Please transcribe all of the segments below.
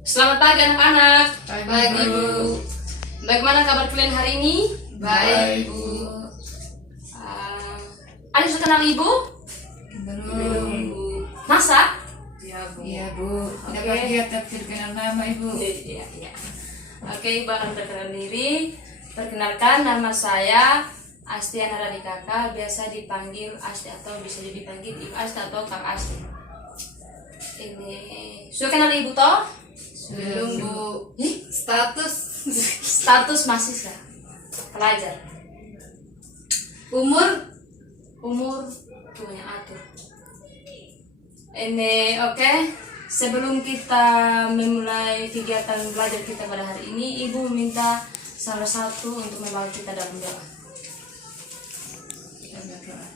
Selamat pagi anak-anak. Pagi, Bu. Bagaimana kabar kalian hari ini? Baik, Bu. Ada sudah kenal ibu? Belum, Bu. Masa? Iya, Bu. Iya, Bu. Oke. Dapat lihat tapi kenal nama Ibu. Iya. Oke, ibu akan perkenalkan diri. Perkenalkan, nama saya Astiana Radikaka, biasa dipanggil Asti atau bisa dipanggil Ibu Asti atau Kak Asti. Ini sudah kenal ibu toh? Belum, Bu. Status Status mahasiswa, pelajar. Umur punya atur. Ini oke. Sebelum kita memulai kegiatan belajar kita pada hari ini, ibu meminta salah satu untuk membawa kita dalam doa. kita berdoa.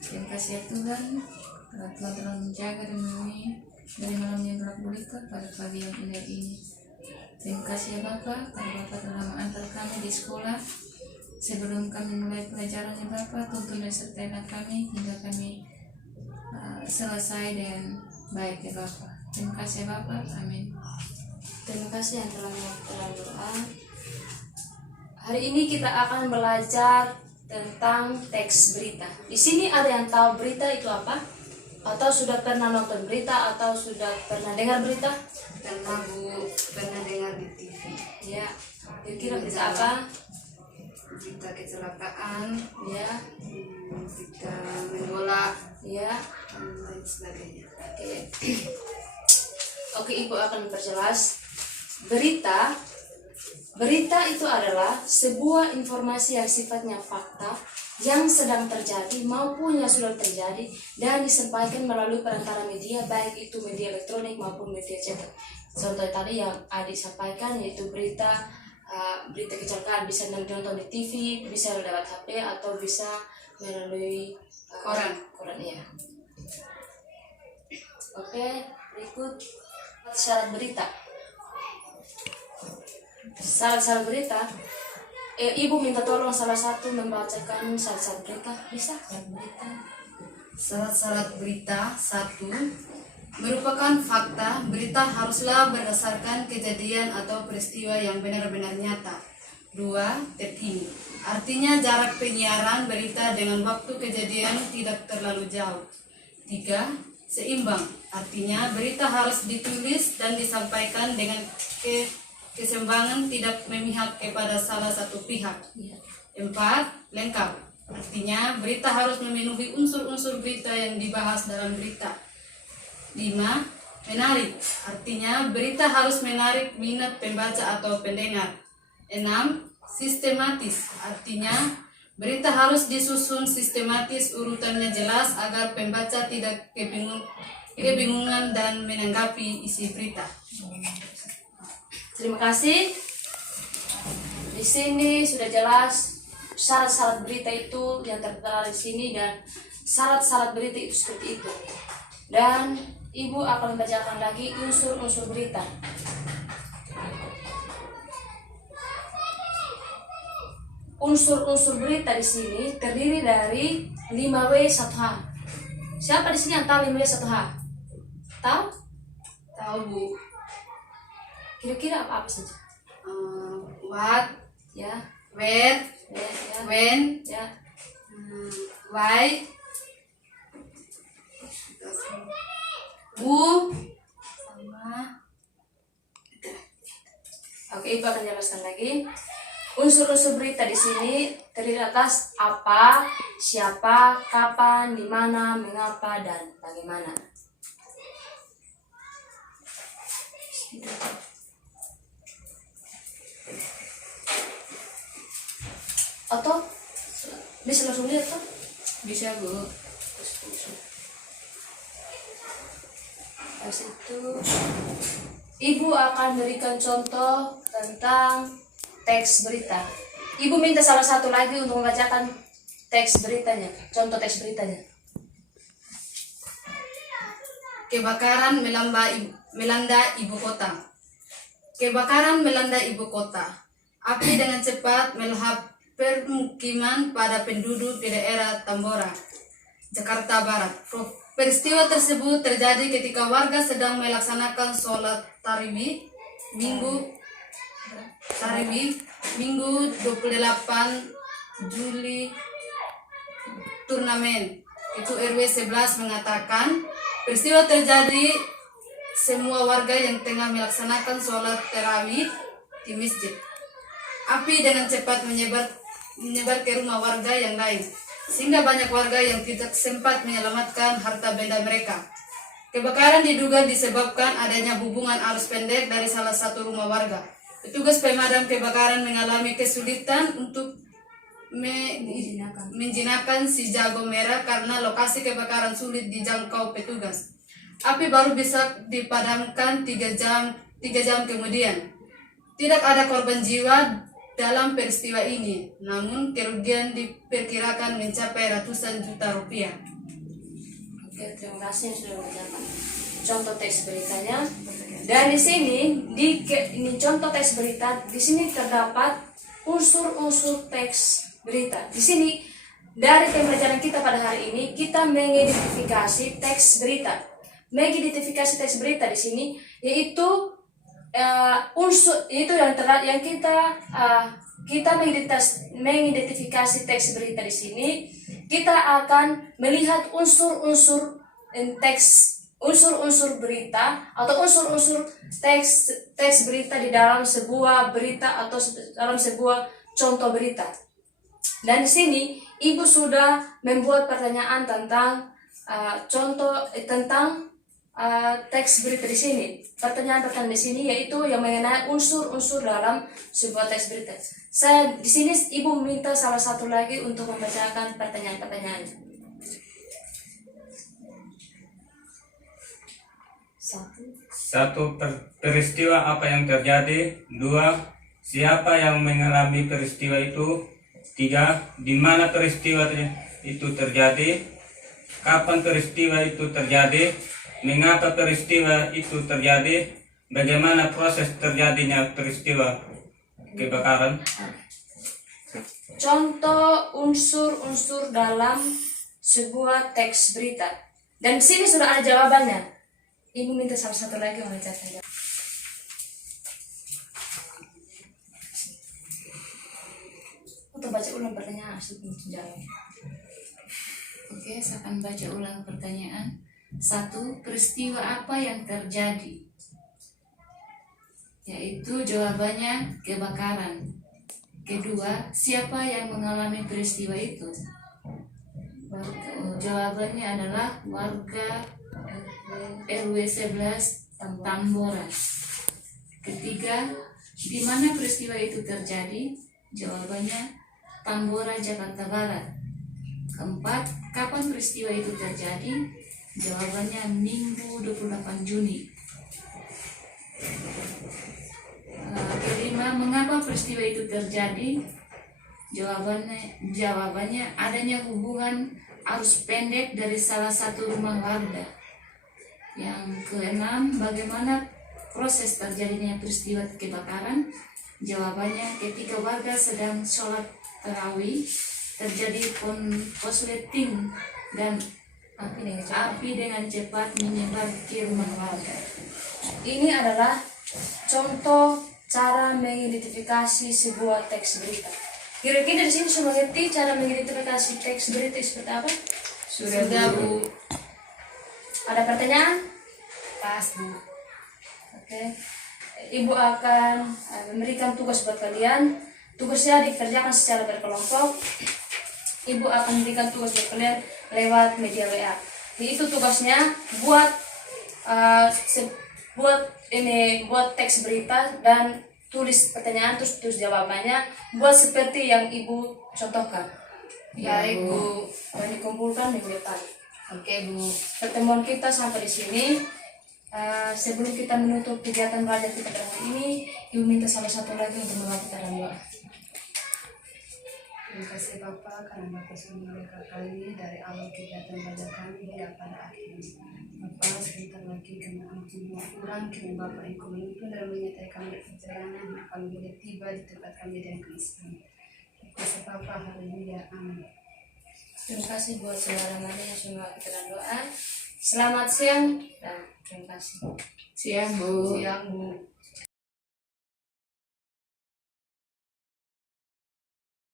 Terima kasih ya Tuhan, karena Tuhan telah menjaga dan melindungi dari malam yang gelap gulita pada pagi yang indah ini. Terima kasih ya Bapak, karena Bapak telah mengantar kami di sekolah. Sebelum kami mulai pelajaran ya Bapak, tuntun dan sertai kami hingga kami selesai dengan baik ya Bapak. Terima kasih ya Bapak, amin. Terima kasih yang telah mengabulkan doa. Hari ini kita akan belajar tentang teks berita. Di sini ada yang tahu berita itu apa? Atau sudah pernah nonton berita atau sudah pernah dengar berita? Pernah Bu, pernah dengar di TV. Ya, kira-kira berita apa? Berita kecelakaan, Ya, berita menolak, ya. dan lain sebagainya. Oke, ibu akan memperjelas. Berita itu adalah sebuah informasi yang sifatnya fakta yang sedang terjadi maupun yang sudah terjadi dan disampaikan melalui perantara media, baik itu media elektronik maupun media cetak. Contoh tadi yang disampaikan yaitu berita kecelakaan, bisa nonton di TV, bisa lewat HP atau bisa melalui koran ya. Oke, berikut syarat berita. Syarat berita. Ibu minta tolong salah satu membacakan syarat berita. Bisa? Berita. Syarat-syarat berita 1. Merupakan fakta, berita haruslah berdasarkan kejadian atau peristiwa yang benar-benar nyata. 2. Terkini, artinya jarak penyiaran berita dengan waktu kejadian tidak terlalu jauh. 3. Seimbang, artinya berita harus ditulis dan disampaikan dengan keseimbangan, tidak memihak kepada salah satu pihak. 4. Lengkap, artinya berita harus memenuhi unsur-unsur berita yang dibahas dalam berita. 5. Menarik, artinya berita harus menarik minat pembaca atau pendengar. 6. Sistematis, artinya berita harus disusun sistematis, urutannya jelas agar pembaca tidak kebingungan dan menanggapi isi berita. Terima kasih. Di sini sudah jelas syarat-syarat berita itu yang tertera di sini dan syarat-syarat berita itu seperti itu. Dan ibu akan membacakan lagi unsur-unsur berita. Unsur-unsur berita di sini terdiri dari 5W 1H. Siapa di sini yang tahu 5W 1H? Tahu? Tahu Bu. Kira-kira apa saja? What, Ya, where, ya, when, ya. why, who, sama. Oke, ibu akan jelaskan lagi. Unsur-unsur berita di sini terdiri atas apa, siapa, kapan, di mana, mengapa, dan bagaimana. Atau bisa langsung lihat kan? Bisa Bu. Habis itu ibu akan berikan contoh tentang teks berita. Ibu minta salah satu lagi untuk membacakan teks beritanya, contoh teks beritanya. Kebakaran melanda ibu kota. Kebakaran melanda ibu kota. Api dengan cepat melahap permukiman pada penduduk di daerah Tambora. Jakarta Barat. Peristiwa tersebut terjadi ketika warga sedang melaksanakan sholat tarawih Minggu 28 Juli turnamen. Itu RW 11 mengatakan peristiwa terjadi semua warga yang tengah melaksanakan sholat tarawih di masjid. Api dengan cepat menyebar ke rumah warga yang lain, sehingga banyak warga yang tidak sempat menyelamatkan harta benda mereka. Kebakaran diduga disebabkan adanya hubungan arus pendek dari salah satu rumah warga. Petugas pemadam kebakaran mengalami kesulitan untuk menjinakkan si jago merah karena lokasi kebakaran sulit dijangkau petugas. Api baru bisa dipadamkan 3 jam kemudian. Tidak ada korban jiwa dalam peristiwa ini, namun kerugian diperkirakan mencapai ratusan juta rupiah. Oke, terima kasih sudah menjelaskan contoh teks beritanya. Dan di sini ini contoh teks berita. Di sini terdapat unsur-unsur teks berita. Di sini dari pembelajaran kita pada hari ini kita mengidentifikasi teks berita. Mengidentifikasi teks berita di sini yaitu unsur itu yang kita mengidentifikasi teks berita di sini. Kita akan melihat unsur-unsur berita atau unsur-unsur teks berita di dalam sebuah berita atau dalam sebuah contoh berita. Dan di sini Ibu sudah membuat pertanyaan tentang teks berita di sini. Pertanyaan-pertanyaan di sini yaitu yang mengenai unsur-unsur dalam sebuah teks berita. Di sini Ibu minta salah satu lagi untuk membacakan pertanyaan-pertanyaannya. Satu, peristiwa apa yang terjadi? 2, siapa yang mengalami peristiwa itu? 3, di mana peristiwa itu terjadi? Kapan peristiwa itu terjadi? Mengapa peristiwa itu terjadi? Bagaimana proses terjadinya peristiwa kebakaran? Contoh unsur-unsur dalam sebuah teks berita. Dan di sini sudah ada jawabannya. Ibu minta salah satu lagi membacakan. Untuk baca ulang pertanyaan sebelum jawab. Oke, saya akan baca ulang pertanyaan. 1. Peristiwa apa yang terjadi? Yaitu jawabannya kebakaran. Kedua, siapa yang mengalami peristiwa itu? Jawabannya adalah warga RW 11 Tambora. Ketiga, di mana peristiwa itu terjadi? Jawabannya Tambora, Jakarta Barat. Keempat, kapan peristiwa itu terjadi? Jawabannya Minggu 28 Juni. Kelima, mengapa peristiwa itu terjadi? Jawabannya adanya hubungan arus pendek dari salah satu rumah warga. Yang keenam, bagaimana proses terjadinya peristiwa kebakaran? Jawabannya ketika warga sedang sholat tarawih terjadi konsleting dan api dengan cepat menyebar ke rumah warga. Ini adalah contoh cara mengidentifikasi sebuah teks berita. Kira-kira di sini sudah mengerti cara mengidentifikasi teks berita seperti apa? Sudah Bu. Ada pertanyaan? Pas Bu. Oke. Ibu akan memberikan tugas buat kalian. Tugasnya dikerjakan secara berkelompok. Ibu akan memberikan tugas buat kalian lewat media WA. Itu tugasnya buat buat teks berita dan tulis pertanyaan terus jawabannya buat seperti yang Ibu contohkan. Baik Bu. Dan dikumpulkan minggu depan. Oke Bu. Pertemuan kita sampai di sini. Sebelum kita menutup kegiatan belajar kita pada hari ini, Ibu minta salah satu lagi untuk melakukan doa. Terima kasih Bapak karena Bapak sudah memberkati kami dari awal kegiatan belajar kami hingga pada akhirnya. Bapak sebentar lagi kami akan pulang kini Bapak yang memimpin dan menyertai kami di perjalanan kami boleh tiba di tempat kami dengan keislaman. Terima kasih Bapak, haleluya, amin. Terima kasih buat saudara Mari yang sudah kita dalam doa. Selamat siang dan terima kasih. Siang, Bu. Siang Bu.